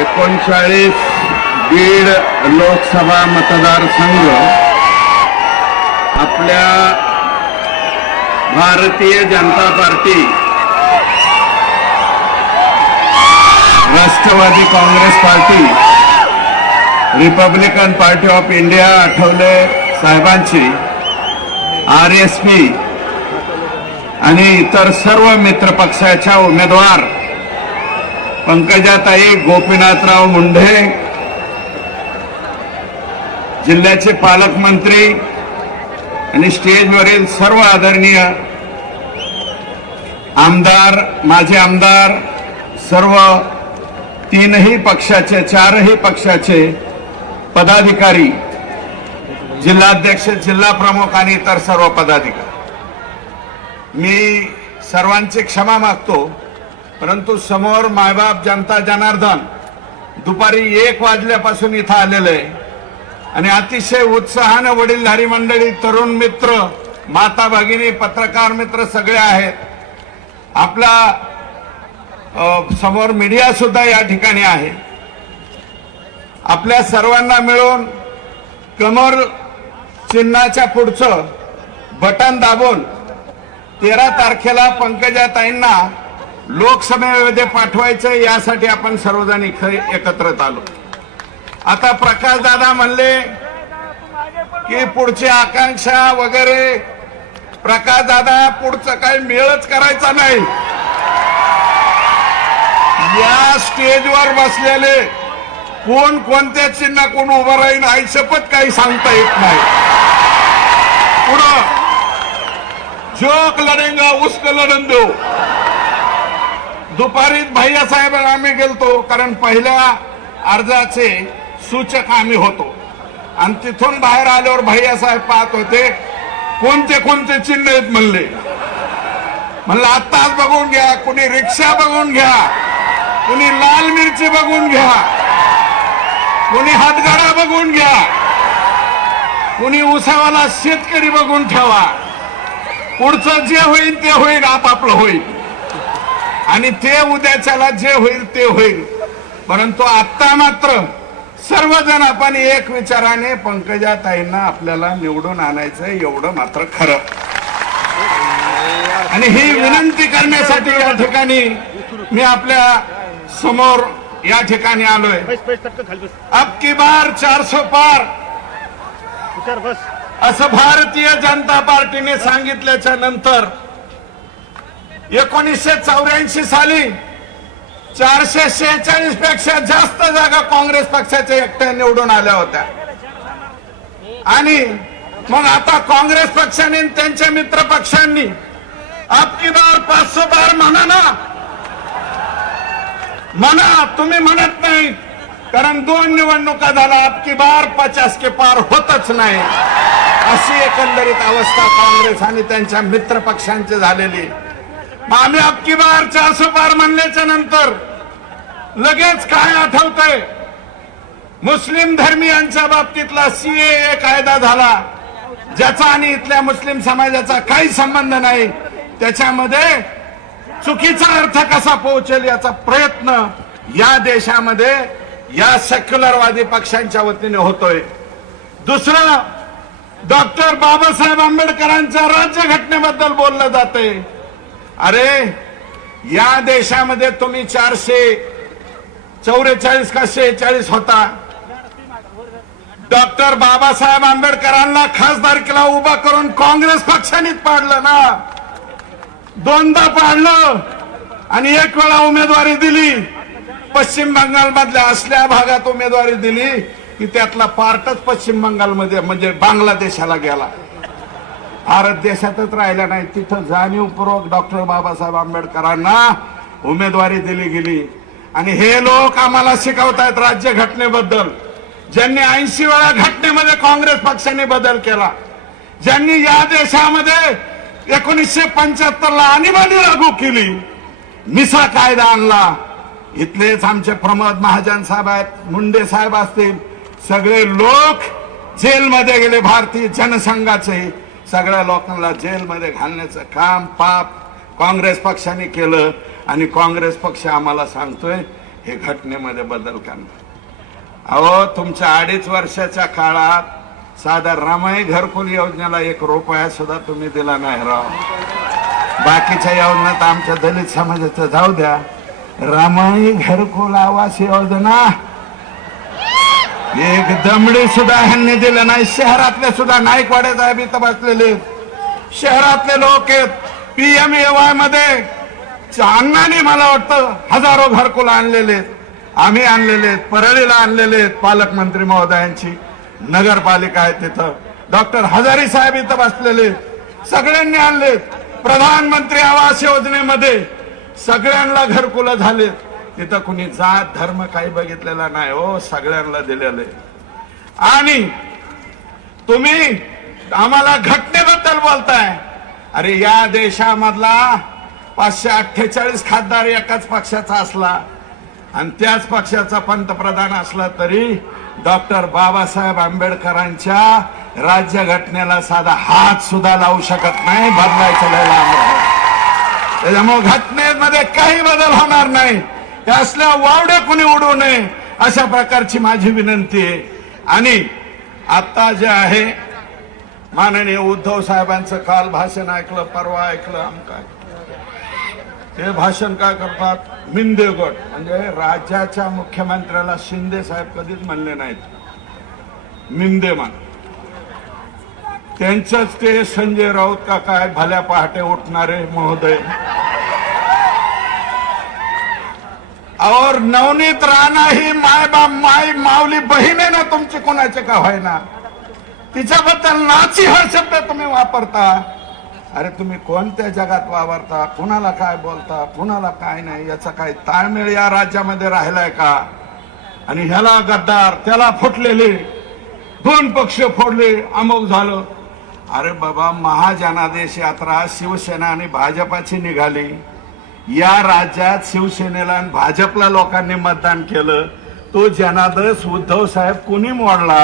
एकोणचाळीस बीड लोकसभा मतदारसंघ आपल्या Bharatiya Janata Party Rashtravadi Congress Party Republican Party of India Athawale साहेबांची आर एस पी आणि इतर सर्व मित्रपक्षाच्या उमेदवार पंकजाताई गोपीनाथराव मुंढे जिल्ह्याचे पालकमंत्री आणि स्टेजवरील सर्व आदरणीय आमदार माझे आमदार सर्व तीनही पक्षाचे चारही पक्षाचे पदाधिकारी जिल्हाध्यक्ष जिल्हा प्रमुख आणि इतर सर्व पदाधिकारी मी सर्वांची क्षमा मागतो परंतु समोर मायबाप जनता जनार्दन दुपारी एक वाजल्यापासून इथं आलेलं आहे आणि अतिशय उत्साहानं वडीलधारी मंडळी तरुण मित्र माता भगिनी पत्रकार मित्र सगळे आहेत आपला समोर मीडिया सुद्धा या ठिकाणी आहे आपल्या सर्वांना मिळून कमर चिन्हाच्या पुढचं बटन दाबून तेरा तारखेला पंकजाताईंना लोकसभेमध्ये पाठवायचं यासाठी आपण सर्वजण एकत्रित आलो आता प्रकाश दादा म्हणले की पुढची आकांक्षा वगैरे प्रकाश दादा पुढचं काही मेळच करायचा नाही या स्टेजवर बसलेले कोण कोणत्या चिन्ह कोण उभं राहील शपथ काही सांगता येत नाही पुढ जोक लढेंगा उसक लढन देऊ दुपारीत दुपारीच भैयासाहेबांना आम्ही गेलतो कारण पहिल्या अर्जाचे सूचक आम्ही होतो आणि तिथून बाहेर आल्यावर भैयासाहेब पाहत होते कोणते कोणते चिन्ह आहेत म्हणले म्हणलं आत्ताच बघून घ्या कुणी रिक्षा बघून घ्या कुणी लाल मिरची बघून घ्या कुणी हातगाडा बघून घ्या कुणी उसावाला शेतकरी बघून ठेवा पुढचं जे होईल ते होईल आपापलं होईल आणि ते उद्याच्याला जे होईल ते होईल परंतु आता मात्र सर्वजण आपण एक विचाराने पंकजाताईंना आपल्याला निवडून आणायचं एवढं मात्र खरं आणि ही विनंती करण्यासाठी या ठिकाणी मी आपल्या समोर या ठिकाणी आलोय अब की बार चारशे पार असं भारतीय जनता पार्टीने सांगितल्याच्या नंतर एकोणीसशे चौऱ्याऐंशी साली चारशे शेहेचाळीस पेक्षा जास्त जागा काँग्रेस पक्षाच्या एकट्या निवडून आल्या होत्या आणि मग आता काँग्रेस पक्षाने त्यांच्या मित्र पक्षांनी आपकी बार पाचशे बार म्हणा ना म्हणा तुम्ही म्हणत नाही कारण दोन निवडणुका झाला आपकी बार पचास के पार होतच नाही अशी एकंदरीत अवस्था काँग्रेस आणि त्यांच्या मित्र पक्षांची झालेली आम्ही अबकी बार चारशे पार म्हणल्याच्या नंतर लगेच काय आठवतंय मुस्लिम धर्मियांच्या बाबतीतला सीएए कायदा झाला ज्याचा आणि इथल्या मुस्लिम समाजाचा काही संबंध नाही त्याच्यामध्ये चुकीचा अर्थ कसा पोहोचेल याचा प्रयत्न या देशामध्ये या सेक्युलरवादी पक्षांच्या वतीने होतोय दुसरं डॉक्टर बाबासाहेब आंबेडकरांच्या राज्यघटनेबद्दल बोललं जाते अरे या देशामध्ये तुम्ही चारशे चौवेचाळीस का शेहेचाळीस होता डॉक्टर बाबासाहेब आंबेडकरांना खासदारकीला उभा करून काँग्रेस पक्षानेच पाडलं ना दोनदा पाडलं आणि एक वेळा उमेदवारी दिली पश्चिम बंगाल मधल्या असल्या भागात उमेदवारी दिली की त्यातला पार्टच पश्चिम बंगालमध्ये म्हणजे बांगलादेशाला गेला भारत देशातच राहिला नाही तिथं जाणीवपूर्वक डॉक्टर बाबासाहेब आंबेडकरांना उमेदवारी दिली गेली आणि हे लोक आम्हाला आहेत राज्य घटनेबद्दल ज्यांनी ऐंशी वेळा घटनेमध्ये काँग्रेस पक्षाने बदल केला ज्यांनी या देशामध्ये एकोणीसशे पंच्याहत्तर ला आणीबाणी लागू केली मिसा कायदा आणला इथलेच आमचे प्रमोद महाजन साहेब आहेत मुंडे साहेब असतील सगळे लोक जेलमध्ये गेले भारतीय जनसंघाचे सगळ्या लोकांना जेलमध्ये घालण्याचं काम पाप काँग्रेस पक्षाने केलं आणि काँग्रेस पक्ष आम्हाला सांगतोय हे घटनेमध्ये बदल करणार अहो तुमच्या अडीच वर्षाच्या काळात साधा रमाई घरकुल योजनेला एक रुपया सुद्धा तुम्ही दिला नाही राव बाकीच्या योजना तर आमच्या दलित समाजाचं जाऊ द्या रमाई घरकुल आवास योजना एक दमडी सुद्धा ह्यांनी दिलं नाही शहरातले सुद्धा नाईकवाडे साहेब इथं बसलेले शहरातले लोक एम एवाय मध्ये अण्णाने मला वाटतं हजारो घरकुल आणलेले आम्ही आणलेले परळीला आणलेले पालकमंत्री महोदयांची नगरपालिका आहे तिथं डॉक्टर हजारी साहेब इथं बसलेले सगळ्यांनी आणले प्रधानमंत्री आवास योजनेमध्ये सगळ्यांना घरकुलं झालेत तिथं कुणी जात धर्म काही बघितलेला नाही हो सगळ्यांना दिलेलं आहे आणि तुम्ही आम्हाला घटनेबद्दल बोलताय अरे या देशामधला पाचशे अठ्ठेचाळीस खासदार एकाच पक्षाचा असला आणि त्याच पक्षाचा पंतप्रधान असला तरी डॉक्टर बाबासाहेब आंबेडकरांच्या राज्य घटनेला साधा हात सुद्धा लावू शकत नाही बदलायचं त्याच्यामुळे घटनेमध्ये काही बदल होणार नाही त्यासल्या वावडे वावड्या कोणी उडू नये अशा प्रकारची माझी विनंती आहे आणि आता जे आहे माननीय उद्धव साहेबांचं काल भाषण ऐकलं परवा ऐकलं आमका ते भाषण काय करतात मिंदे गट म्हणजे राज्याच्या मुख्यमंत्र्याला शिंदे साहेब कधीच म्हणले नाहीत मिंदे मान त्यांचंच ते संजय राऊत का काय भल्या पहाटे उठणारे महोदय और नवनीत राणा ही माय बाप माय माऊली बहीण आहे ना तुमची कोणाचे का व्हायना तिच्याबद्दल नाची हा शब्द तुम्ही वापरता अरे तुम्ही कोणत्या जगात वावरता कुणाला काय बोलता कुणाला काय नाही याचा काय ताळमेळ या राज्यामध्ये राहिलाय का आणि ह्याला गद्दार त्याला फुटलेले दोन पक्ष फोडले अमोक झालं अरे बाबा महाजनादेश यात्रा शिवसेना आणि भाजपाची निघाली या राज्यात शिवसेनेला आणि भाजपला लोकांनी मतदान केलं तो जनादस उद्धव साहेब कोणी मोडला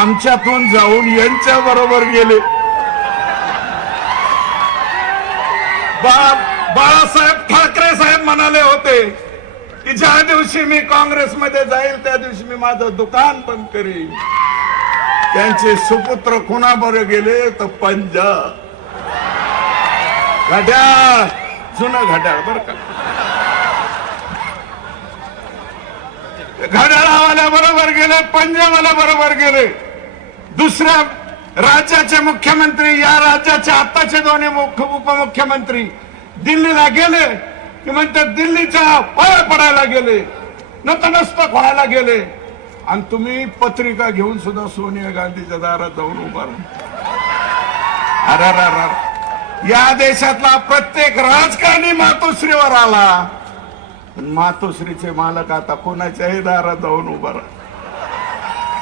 आमच्यातून जाऊन यांच्या बरोबर गेले बाळासाहेब ठाकरे साहेब म्हणाले होते की ज्या दिवशी मी काँग्रेसमध्ये जाईल त्या दिवशी मी माझं दुकान बंद करीन त्यांचे सुपुत्र कोणाबरोबर गेले तर पंजाब जुनं घड्याळ बर का घड्याळावाल्या बरोबर गेले पंजाबाला बरोबर गेले दुसऱ्या राज्याचे मुख्यमंत्री या राज्याचे आताचे दोन्ही मुख्य उपमुख्यमंत्री दिल्लीला गेले की म्हणते दिल्लीच्या पळ पडायला गेले नतमस्तक व्हायला गेले आणि तुम्ही पत्रिका घेऊन सुद्धा सोनिया गांधीच्या दारात जाऊन उभा अरे अरे या देशातला प्रत्येक राजकारणी मातोश्रीवर आला मातोश्रीचे मालक आता कोणाच्याही दारात जाऊन उभा राहत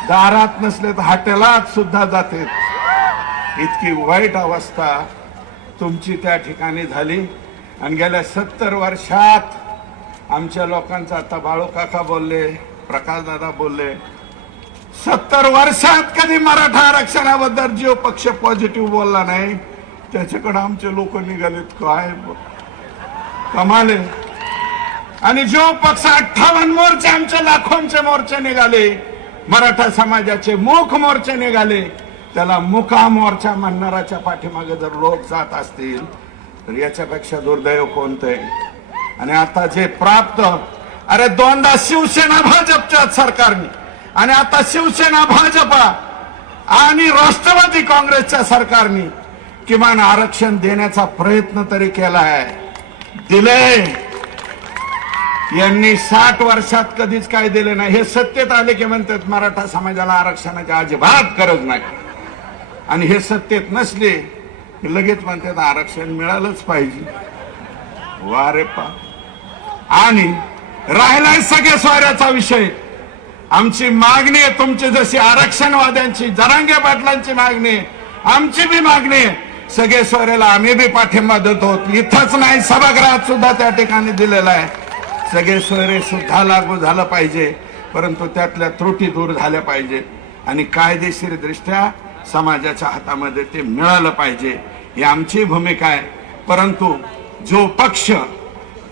दारात नसले तर हॉटेलात सुद्धा जाते इतकी वाईट अवस्था तुमची त्या ठिकाणी झाली आणि गेल्या सत्तर वर्षात आमच्या लोकांचा आता बाळू काका बोलले प्रकाशदादा बोलले सत्तर वर्षात कधी मराठा आरक्षणाबद्दल जीव पक्ष पॉझिटिव्ह बोलला नाही त्याच्याकडे आमचे लोक निघालेत काय कमाले आणि जो पक्ष अठ्ठावन्न मोर्चे आमचे लाखोंचे मोर्चे निघाले मराठा समाजाचे मुख मोर्चे निघाले त्याला मुका मोर्चा म्हणणाराच्या पाठीमागे जर लोक जात असतील तर याच्यापेक्षा दुर्दैव कोणतं आहे आणि आता जे प्राप्त अरे दोनदा शिवसेना भाजपच्या सरकारने आणि आता शिवसेना भाजपा आणि राष्ट्रवादी काँग्रेसच्या सरकारने किमान आरक्षण देण्याचा प्रयत्न तरी केला आहे दिले यांनी साठ वर्षात कधीच काय दिले नाही हे सत्तेत आले की म्हणतात मराठा समाजाला आरक्षणाची अजिबात गरज नाही आणि हे सत्तेत नसले लगेच म्हणतात आरक्षण मिळालंच पाहिजे वारे पा आणि राहिलाय सगळ्या स्वाऱ्याचा विषय आमची मागणी आहे तुमची जशी आरक्षणवाद्यांची जरांगे पाटलांची मागणी आमची बी मागणी आहे सगळे सोयरेला आम्ही बी पाठिंबा देतो इथंच नाही सभागृहात सुद्धा त्या ठिकाणी दिलेला आहे सगळे सोयरे सुद्धा लागू झालं पाहिजे परंतु त्यातल्या त्रुटी दूर झाल्या पाहिजे आणि कायदेशीरदृष्ट्या समाजाच्या हातामध्ये ते मिळालं पाहिजे ही आमची भूमिका आहे परंतु जो पक्ष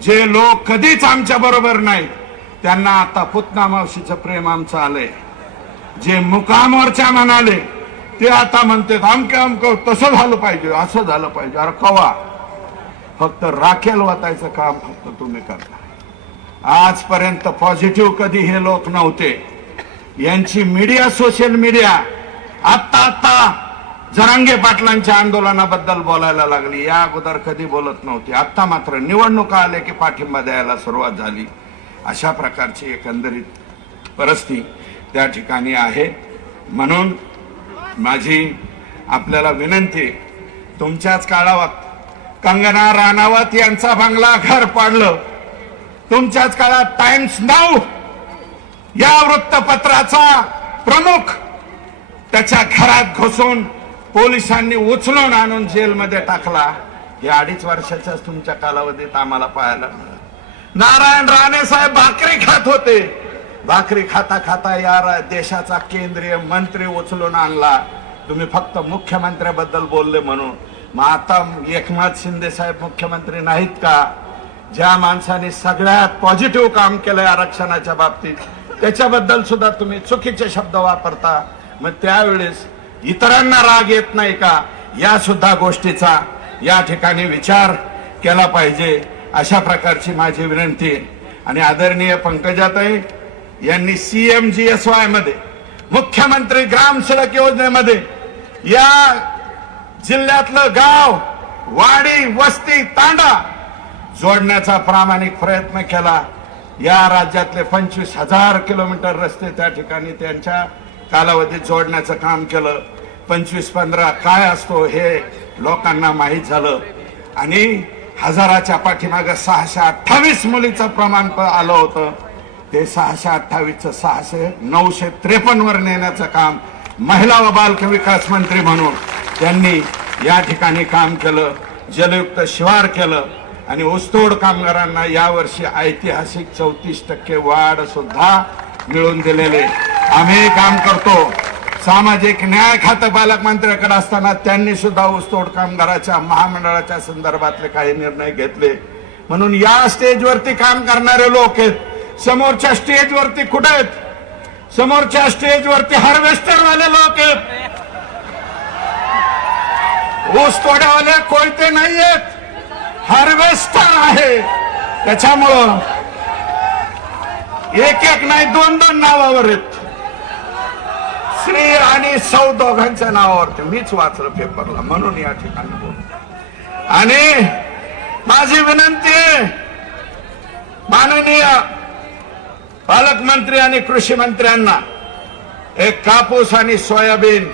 जे लोक कधीच आमच्या बरोबर नाही त्यांना आता पुतना प्रेम आमचं आलंय जे मुकामोर्चा म्हणाले ते आता म्हणते आमके आमकं तसं झालं पाहिजे असं झालं पाहिजे अरे कवा फक्त राखेल वाचायचं काम फक्त तुम्ही करता आजपर्यंत पॉझिटिव्ह कधी हे लोक नव्हते यांची मीडिया सोशल मीडिया आत्ता आता जरांगे पाटलांच्या आंदोलनाबद्दल बोलायला लागली या अगोदर कधी बोलत नव्हती आत्ता मात्र निवडणुका आल्या की पाठिंबा द्यायला सुरुवात झाली अशा प्रकारची एकंदरीत परिस्थिती त्या ठिकाणी आहे म्हणून माझी आपल्याला विनंती तुमच्याच काळावात कंगना राणावत यांचा बंगला घर पाडलं तुमच्याच काळात टाइम्स नाव या वृत्तपत्राचा प्रमुख त्याच्या घरात घुसून पोलिसांनी उचलून आणून जेलमध्ये टाकला हे अडीच वर्षाच्याच तुमच्या कालावधीत आम्हाला पाहायला मिळालं नारायण राणे साहेब भाकरी खात होते भाकरी खाता खाता या देशाचा केंद्रीय मंत्री उचलून आणला तुम्ही फक्त मुख्यमंत्र्याबद्दल बोलले म्हणून मग आता एकनाथ शिंदे साहेब मुख्यमंत्री नाहीत का ज्या माणसाने सगळ्यात पॉझिटिव्ह काम केलंय आरक्षणाच्या बाबतीत त्याच्याबद्दल सुद्धा तुम्ही चुकीचे शब्द वापरता मग त्यावेळेस इतरांना राग येत नाही का या सुद्धा गोष्टीचा या ठिकाणी विचार केला पाहिजे अशा प्रकारची माझी विनंती आणि आदरणीय पंकजाताई यांनी सीएमजीएसवाय मध्ये मुख्यमंत्री ग्राम सडक योजनेमध्ये या जिल्ह्यातलं गाव वाडी वस्ती तांडा जोडण्याचा प्रामाणिक प्रयत्न केला या राज्यातले पंचवीस हजार किलोमीटर रस्ते त्या ठिकाणी त्यांच्या कालावधीत जोडण्याचं काम केलं पंचवीस पंधरा काय असतो हे लोकांना माहीत झालं आणि हजाराच्या पाठीमागं सहाशे अठ्ठावीस मुलीचं प्रमाण आलं होतं ते सहाशे अठ्ठावीसचं सहाशे नऊशे त्रेपन्न वर नेण्याचं काम महिला व बालक विकास मंत्री म्हणून त्यांनी या ठिकाणी काम केलं जलयुक्त शिवार केलं आणि ऊसतोड कामगारांना यावर्षी ऐतिहासिक चौतीस टक्के वाढ सुद्धा मिळून दिलेले आम्ही काम करतो सामाजिक न्याय खातं पालकमंत्र्याकडे असताना त्यांनी सुद्धा ऊसतोड कामगाराच्या महामंडळाच्या संदर्भातले काही निर्णय घेतले म्हणून या स्टेजवरती काम करणारे लोक आहेत समोरच्या स्टेजवरती आहेत समोरच्या स्टेजवरती हार्वेस्टरवाले लोक आहेत ऊस तोड्यावाले कोयते नाहीयेत हार्वेस्टर आहे त्याच्यामुळं एक एक नाही दोन दोन नावावर आहेत श्री आणि सौ दोघांच्या नावावरती मीच वाचलं पेपरला म्हणून या ठिकाणी बोल आणि माझी विनंती माननीय पालकमंत्री आणि कृषी मंत्र्यांना एक कापूस आणि सोयाबीन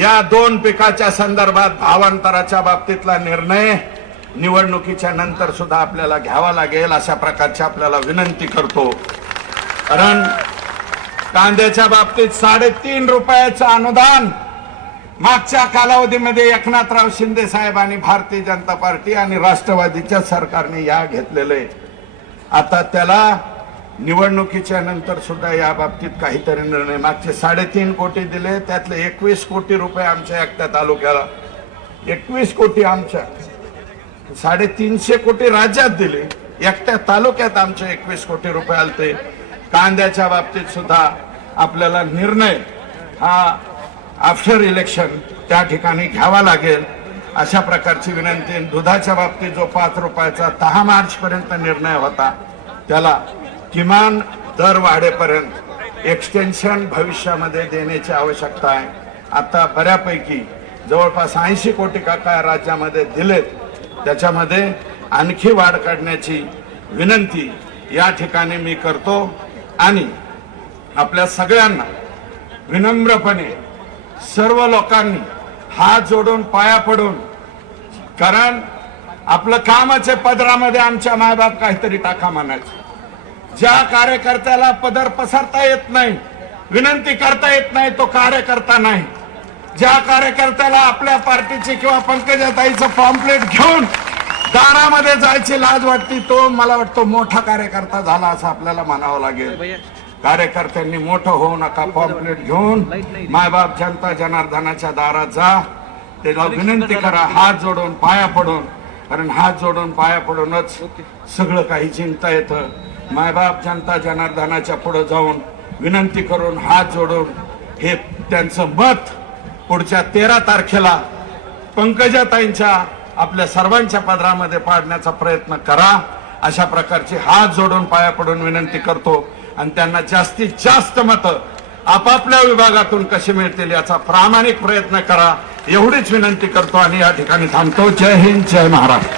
या दोन पिकाच्या संदर्भात भावांतराच्या बाबतीतला निर्णय निवडणुकीच्या नंतर सुद्धा आपल्याला घ्यावा लागेल अशा प्रकारची आपल्याला विनंती करतो कारण कांद्याच्या बाबतीत साडेतीन रुपयाचं अनुदान मागच्या कालावधीमध्ये एकनाथराव शिंदे आणि भारतीय जनता पार्टी आणि राष्ट्रवादीच्या सरकारने या घेतलेले आता त्याला निवडणुकीच्या नंतर सुद्धा या बाबतीत काहीतरी निर्णय मागचे साडेतीन कोटी दिले त्यातले एकवीस कोटी रुपये आमच्या एकट्या तालुक्याला एकवीस कोटी आमच्या साडेतीनशे कोटी राज्यात दिले एकट्या तालुक्यात आमचे एकवीस कोटी रुपये आलते कांद्याच्या बाबतीत सुद्धा आपल्याला निर्णय हा आफ्टर इलेक्शन त्या ठिकाणी घ्यावा लागेल अशा प्रकारची विनंती दुधाच्या बाबतीत जो पाच रुपयाचा दहा मार्च पर्यंत निर्णय होता त्याला किमान दर वाढेपर्यंत एक्सटेन्शन भविष्यामध्ये देण्याची आवश्यकता आहे आता बऱ्यापैकी जवळपास ऐंशी कोटी काका राज्यामध्ये दिलेत त्याच्यामध्ये आणखी वाढ काढण्याची विनंती या ठिकाणी मी करतो आणि आपल्या सगळ्यांना विनम्रपणे सर्व लोकांनी हात जोडून पाया पडून कारण आपलं कामाचे पदरामध्ये आमच्या मायबाप काहीतरी टाका मानायचं ज्या कार्यकर्त्याला पदर पसरता येत नाही विनंती करता येत नाही तो कार्यकर्ता नाही ज्या कार्यकर्त्याला आपल्या पार्टीचे किंवा पंकजाताईचं पॉम्प्लेट घेऊन दारामध्ये जायची लाज वाटती तो मला वाटतो मोठा कार्यकर्ता झाला असं आपल्याला म्हणावं लागेल कार्यकर्त्यांनी मोठं होऊ नका पॉम्प्लेट घेऊन मायबाप जनता जनार्दनाच्या दारात जा त्याला विनंती करा हात जोडून पाया पडून कारण हात जोडून पाया पडूनच सगळं काही जिंकता येतं मायबाप जनता जनार्दनाच्या पुढे जाऊन विनंती करून हात जोडून हे त्यांचं मत पुढच्या तेरा तारखेला पंकजाताईंच्या आपल्या सर्वांच्या पदरामध्ये पाडण्याचा प्रयत्न करा अशा प्रकारचे हात जोडून पाया पडून विनंती करतो आणि त्यांना जास्तीत जास्त मतं आपापल्या विभागातून कशी मिळतील याचा प्रामाणिक प्रयत्न करा एवढीच विनंती करतो आणि या ठिकाणी थांबतो जय हिंद जय महाराष्ट्र